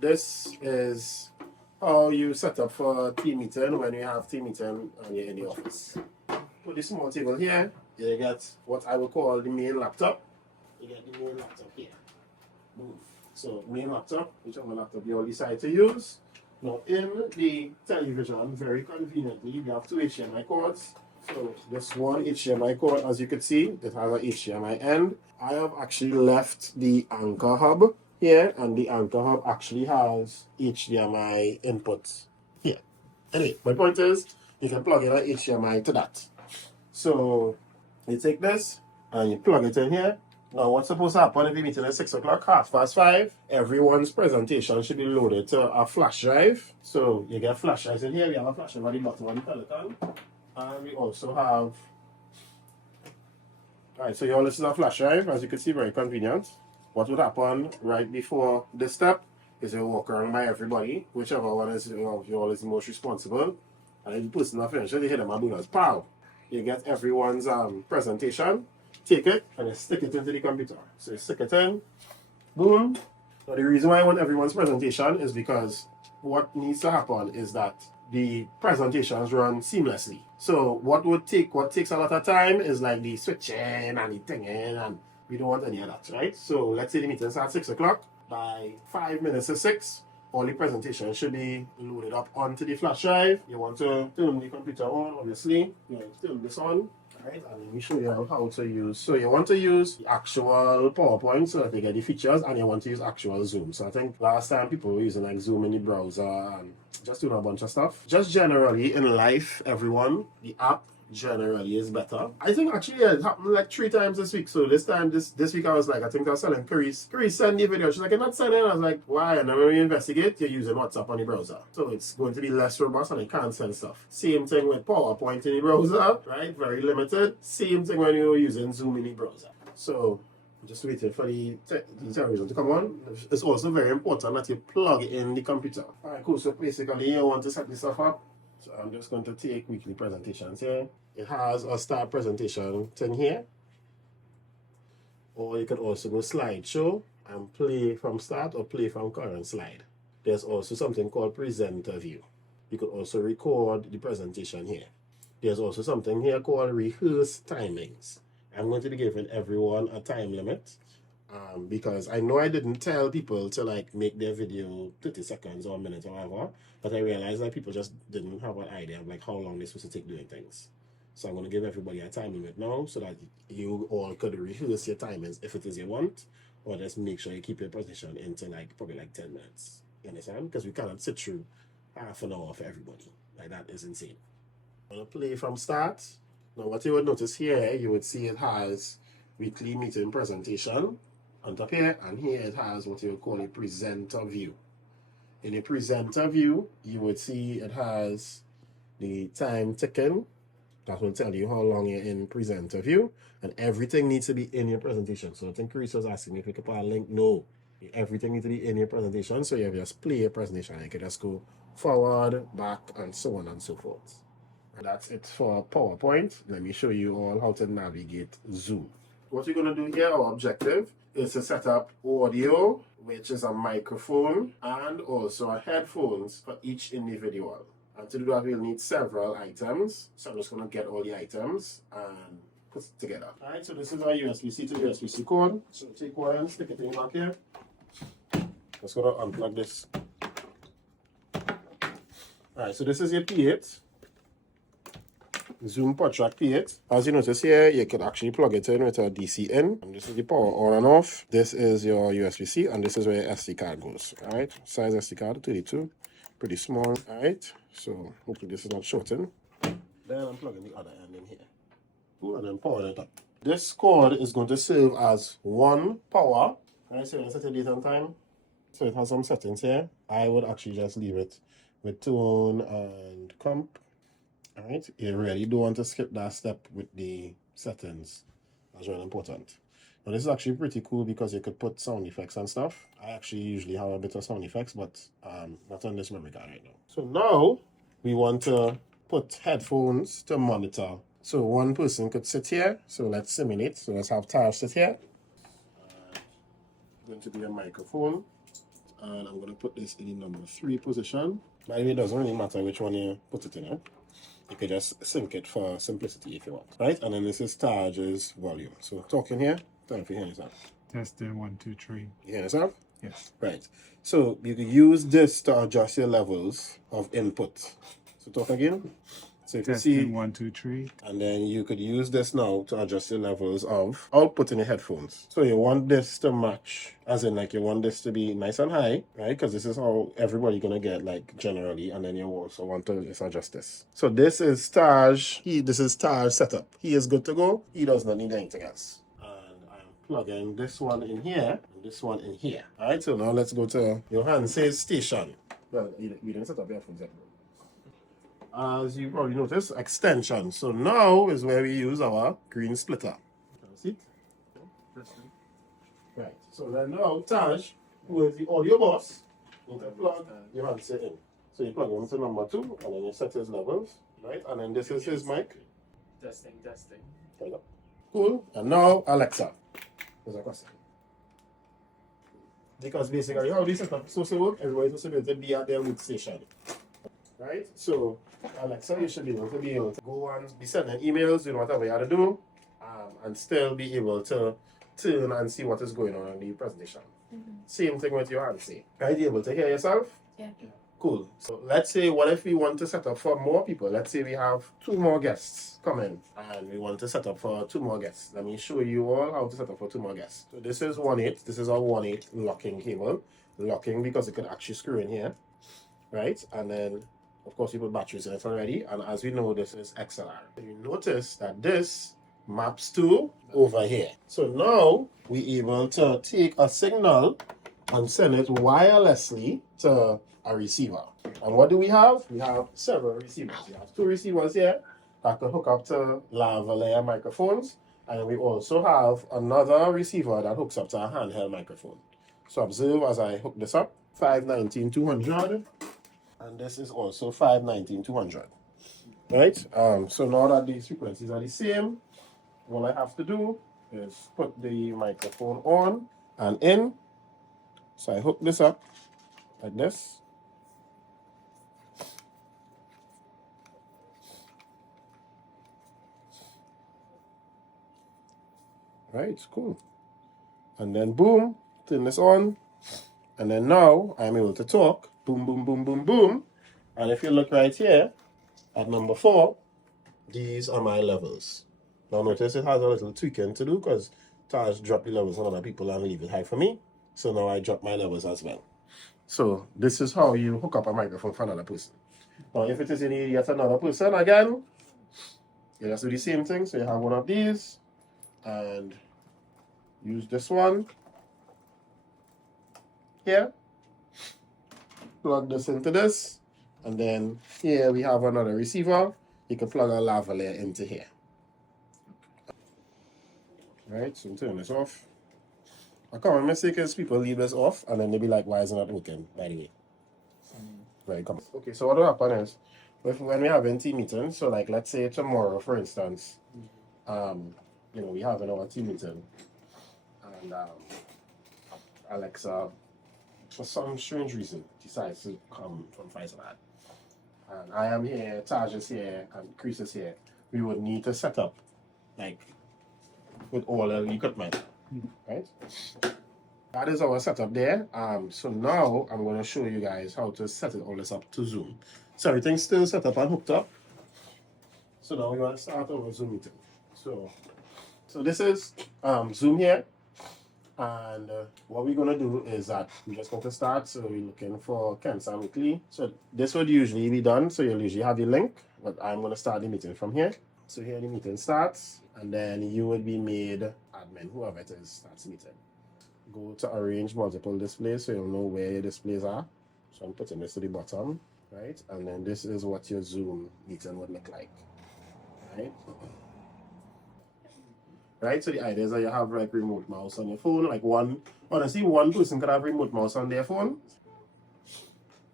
This is how you set up for team meeting when you have team meeting and you're in the office. Put this small table here, you get what I would call the main laptop. You get the main laptop here. Move. So main laptop, whichever laptop you all decide to use. Now in the television, very conveniently, you have two HDMI cords. So this one HDMI cord, as you can see, it has a HDMI end. I have actually left the anchor hub here, and the anchor hub actually has HDMI inputs here. Anyway, my point is, you can plug in an HDMI to that. So you take this and you plug it in here. Now what's supposed to happen if the meeting is 6 o'clock, 5:30? Everyone's presentation should be loaded to a flash drive. So you get flash drives in here. We have a flash drive at the bottom of the Pelican. And we also have, alright, so you all listen to a flash drive, as you can see, very convenient. What would happen right before this step is you walk around by everybody, whichever one is you all is the most responsible. And if the person not finished, they hit them and bonus, pow! You get everyone's presentation, take it, and you stick it into the computer. So you stick it in, boom. Now the reason why I want everyone's presentation is because what needs to happen is that the presentations run seamlessly. So what takes a lot of time is like the switching and the thinging, and we don't want any of that, right? So let's say the meeting starts at 6 o'clock. By 5 minutes to 6, all the presentation should be loaded up onto the flash drive. You want to turn the computer on, obviously. You turn this on. Alright, and let me show you how to use. So you want to use the actual PowerPoint so that they get the features, and you want to use actual Zoom. So I think last time people were using like Zoom in the browser and just doing a bunch of stuff. Just generally in life, everyone, the app generally is better. I think actually it happened like 3 times this week. So this week I was like, I think I was telling Chris send the video. She's like, you're not sending. I was like, why? And then when we investigate, you're using WhatsApp on the browser. So it's going to be less robust and it can't send stuff. Same thing with PowerPoint in the browser, right? Very limited. Same thing when you're using Zoom in the browser. So I'm just waiting for the television to come on. It's also very important that you plug in the computer. Alright, cool. So basically you want to set this stuff up. So I'm just going to take weekly presentations here. It has a start presentation thing here. Or you can also go slideshow and play from start or play from current slide. There's also something called presenter view. You could also record the presentation here. There's also something here called rehearse timings. I'm going to be giving everyone a time limit. Because I know I didn't tell people to like make their video 30 seconds or a minute or whatever, but I realized that people just didn't have an idea of like how long they're supposed to take doing things. So I'm going to give everybody a time limit now so that you all could rehearse your timings if it is you want, or just make sure you keep your presentation into like probably like 10 minutes. You understand? Because we cannot sit through half an hour for everybody. Like that is insane. I'm going to play from start. Now what you would notice here, you would see it has weekly meeting presentation on top here, and here it has what you would call a presenter view. In a presenter view, you would see it has the time ticking. That will tell you how long you're in presenter view, and everything needs to be in your presentation. So I think Chris was asking me if we could put a link. No, everything needs to be in your presentation. So you just play your presentation. You can just go forward, back, and so on and so forth. And that's it for PowerPoint. Let me show you all how to navigate Zoom. What we're going to do here, our objective, is to set up audio, which is a microphone, and also a headphones for each individual. And to do that, we'll need several items. So I'm just going to get all the items and put it together. Alright, so this is our USB-C to USB-C cord. So take one, stick it in back here. Just going to unplug this. Alright, so this is your P8. Zoom pod track P8. As you notice here, you can actually plug it in with a DC in. And this is the power on and off. This is your USB-C, and this is where your SD card goes. Alright, size SD card 32. Pretty small. Alright, so hopefully this is not shorting. Then I'm plugging the other end in here. Ooh, and then powering it up. This cord is going to serve as one power. Alright, so let's set the date and time. So it has some settings here. I would actually just leave it with tone and comp. Alright, you really don't want to skip that step with the settings. That's really important. Now this is actually pretty cool because you could put sound effects and stuff. I actually usually have a bit of sound effects, but not on this memory card right now. So now we want to put headphones to monitor. So one person could sit here. So let's simulate. So let's have Tash sit here. Going to be a microphone. And I'm going to put this in the number 3 position. By the way, it doesn't really matter which one you put it in. You could just sync it for simplicity if you want. Right? And then this is Taj's volume. So talking here, tell me if you hear yourself. Testing 1, 2, 3. You hear yourself? Yes. Right. So you can use this to adjust your levels of input. So talk again. So if Testing you see 1, 2, 3. and then you could use this now to adjust your levels of output in your headphones. So you want this to match, as in like you want this to be nice and high, right? Because this is how everybody gonna get like generally, and then you also want to just adjust this. So this is Taj. This is Taj setup. He is good to go. He does not need anything else. And I'm plugging this one in here and this one in here. All right. So now let's go to Johannes' station. Well, you didn't set up your headphones yet, bro. As you probably noticed, extension. So now is where we use our green splitter. See? Right. So then now Taj, who is the audio boss, you can plug your handset in. So you plug him into number 2 and then you set his levels. Right? And then this is his mic. Testing. Right up. Cool. And now Alexa. There's a question. Because basically how this setup is supposed to work, everybody's supposed to be at their root station. Right? So Alexa, you should be able to go and be sending emails, doing whatever you have to do, and still be able to turn and see what is going on in the presentation. Same thing with your handset. Are you able to hear yourself? Yeah. Cool. So let's say, what if we want to set up for more people? Let's say we have 2 more guests coming and we want to set up for 2 more guests. Let me show you all how to set up for 2 more guests. So this is 1/8. This is our 1/8 locking cable. Locking because it could actually screw in here. Right? And then of course, you put batteries in it already, and as we know, this is XLR. You notice that this maps to over here. So now we're able to take a signal and send it wirelessly to a receiver. And what do we have? We have several receivers. We have 2 receivers here that can hook up to lavalier microphones, and we also have another receiver that hooks up to a handheld microphone. So observe as I hook this up, 519-200. And this is also 519-200. Right? So now that these frequencies are the same, all I have to do is put the microphone on and in. So I hook this up like this. Right, cool. And then boom, turn this on. And then now I'm able to talk. Boom, boom, boom, boom, boom. And if you look right here at number 4, these are my levels. Now notice it has a little tweaking to do because Taj dropped the levels on other people and leave it high for me. So now I drop my levels as well. So this is how you hook up a microphone for another person. Now if it is in yet another person again, you just do the same thing. So you have one of these and use this one here. Plug this into this, and then here we have another receiver. You can plug a lavalier into here. Right, so turn this off. A common mistake is people leave this off and then they be like, why is it not working, by the way? Very common. Okay, so what will happen is, when we have team meetings, so like let's say tomorrow, for instance, we have our team meeting, and Alexa, for some strange reason, decides to come from Faisal. And I am here, Taj is here, and Chris is here. We would need to set up, like, with all the equipment, right? That is our setup there. So now I'm going to show you guys how to set all this up to Zoom. So everything's still set up and hooked up. So now we're going to start our Zoom meeting. So this is Zoom here. And what we're going to do is that we're just going to start. So we're looking for Kensan Weekly. So this would usually be done. So you'll usually have your link. But I'm going to start the meeting from here. So here the meeting starts. And then you would be made admin, whoever it is, starts the meeting. Go to arrange multiple displays so you'll know where your displays are. So I'm putting this to the bottom, right? And then this is what your Zoom meeting would look like, right? Right, so the idea is that you have like remote mouse on your phone, like one person can have remote mouse on their phone.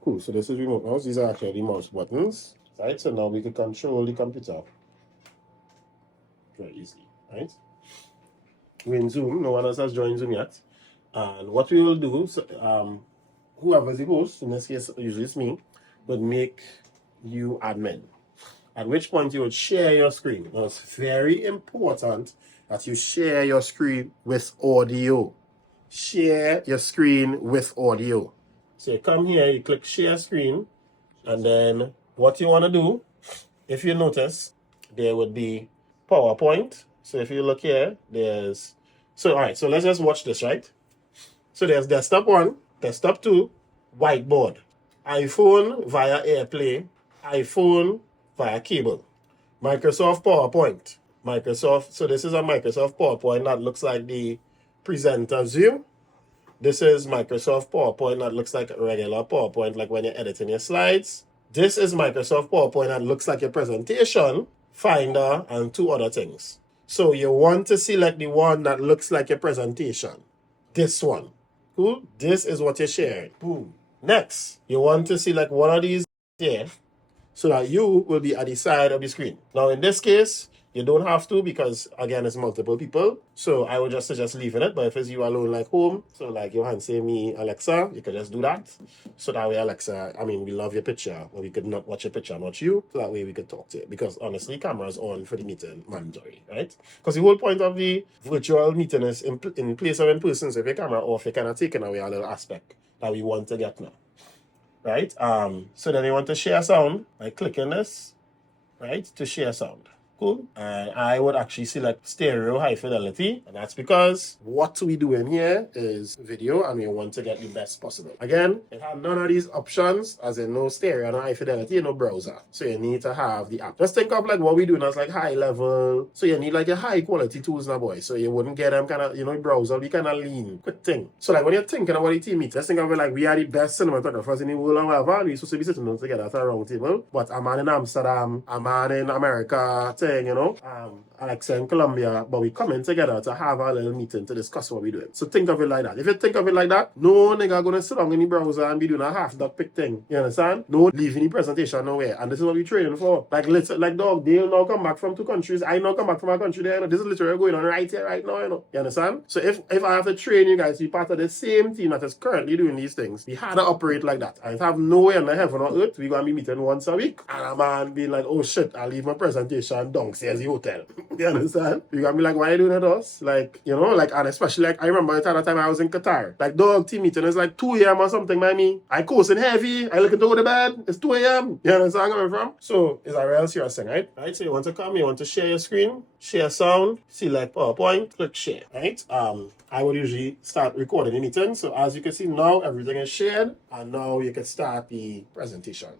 Cool, so this is remote mouse. These are actually the mouse buttons, right? So now we can control the computer very easily, right? We're in Zoom, no one else has joined Zoom yet. And what we will do, whoever's the host, in this case, usually it's me, would make you admin. At which point you would share your screen. Now, it's very important that you share your screen with audio. Share your screen with audio. So you come here, you click share screen, and then what you want to do, if you notice, there would be PowerPoint. So if you look here, there's... So, all right, so let's just watch this, right? So there's desktop 1, desktop 2, whiteboard. iPhone via AirPlay, iPhone via cable. Microsoft PowerPoint. So this is a Microsoft PowerPoint that looks like the presenter's view. This is Microsoft PowerPoint that looks like a regular PowerPoint, like when you're editing your slides. This is Microsoft PowerPoint that looks like your presentation, Finder, and 2 other things. So you want to select the one that looks like your presentation. This one. Cool? This is what you're sharing. Boom. Next, you want to select one of these here so that you will be at the side of the screen. Now, in this case, you don't have to because, again, it's multiple people. So I would just suggest leaving it. But if it's you alone, like home, so like Johan say me, Alexa, you could just do that. So that way, Alexa, I mean, we love your picture. Or we could not watch your picture and watch you. So that way we could talk to you. Because honestly, cameras on for the meeting, mandatory, right? Because the whole point of the virtual meeting is in place of in person. So if your camera off, you're kind of taking away a little aspect that we want to get now. Right? So then you want to share sound by clicking this, right? To share sound. Cool. And I would actually select stereo high fidelity. And that's because what we do in here is video and we want to get the best possible. Again, it has none of these options, as in no stereo, no high fidelity, no browser. So you need to have the app. Just think of like what we do now is like high level. So you need like a high quality tools now, boy. So you wouldn't get them kind of, you know, browser, we kind of lean, quick thing. So like when you're thinking about the team meet, just think of it like we are the best cinematographers in the world and whatever. And we're supposed to be sitting down together at a round table. But a man in Amsterdam, a man in America, you know, Alexa in Colombia, but we coming together to have a little meeting to discuss what we're doing. So think of it like that. If you think of it like that, no nigga gonna sit down in the browser and be doing a half duck pick thing. You understand? No leaving the presentation nowhere. And this is what we're training for. Like dog, they'll now come back from 2 countries. I now come back from a country there. You know? This is literally going on right here, right now, you know. You understand? So if I have to train you guys to be part of the same team that is currently doing these things, we had to operate like that. I have no way in the heaven or earth we're gonna be meeting once a week. And a man being like, oh shit, I'll leave my presentation downstairs the hotel. You understand? You got me like, why are you doing it to us? Like, you know, like, and especially like, I remember at the time I was in Qatar. Like, dog, team meeting is like 2 a.m. or something by me. I coasting heavy. I looking to go to bed. It's 2 a.m. You understand where I'm coming from? So, it's a real serious thing, right? Right, so you want to come, you want to share your screen, share sound, select PowerPoint, click share, right? I would usually start recording the meeting. So, as you can see now, everything is shared. And now you can start the presentation,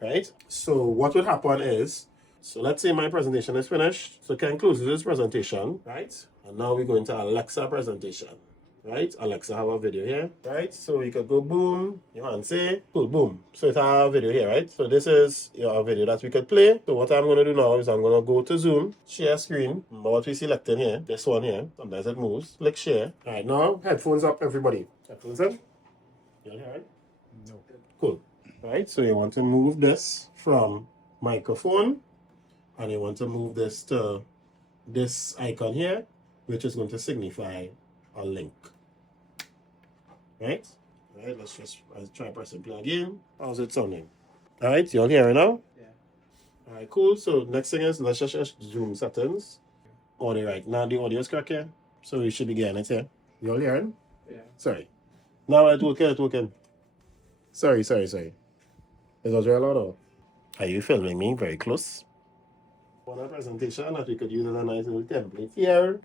right? So, what would happen is, so let's say my presentation is finished. So concludes this presentation, right? And now we go into Alexa presentation, right? Alexa have a video here, right? So you could go boom, you want to say, cool, boom. So it have a video here, right? So this is your video that we could play. So what I'm going to do now is I'm going to go to Zoom, share screen. Remember what we selected here, this one here. Sometimes it moves. Click share. All right, now headphones up, everybody. Headphones up. You hear it? No. Cool. All right, so you want to move this from microphone. And you want to move this to this icon here, which is going to signify a link. Right? All right, let's try pressing play again. How's it sounding? All right, you all hear it now? Yeah. All right, cool. So next thing is, let's just Zoom settings. Audio, right. Now the audio is correct here. So we should be getting it here. You all hearing? Yeah. Sorry. Now it's working. Sorry. Is that real loud or? Are you filming me very close? On a presentation that we could use as a nice little template here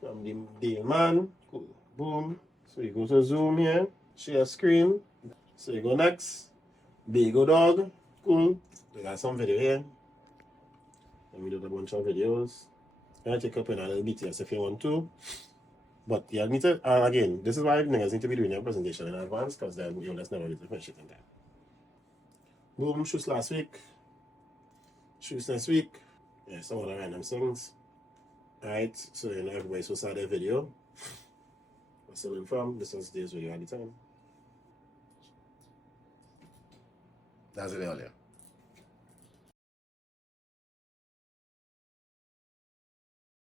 from the Dale man. Cool. Boom. So you go to Zoom here, share screen. So you go next. There you go, dog. Cool. We got some video here. Let me do a bunch of videos. I'm gonna take up in a little BTS if you want to. But you need to, again, this is why niggas need to be doing your presentation in advance, because then you'll just never get to finish it in time. Boom, shoots last week. Shoots next week. Yeah, some other random things. Alright, so you know everybody's supposed to have their video. What's the from? This was today's video at the time. That's it earlier.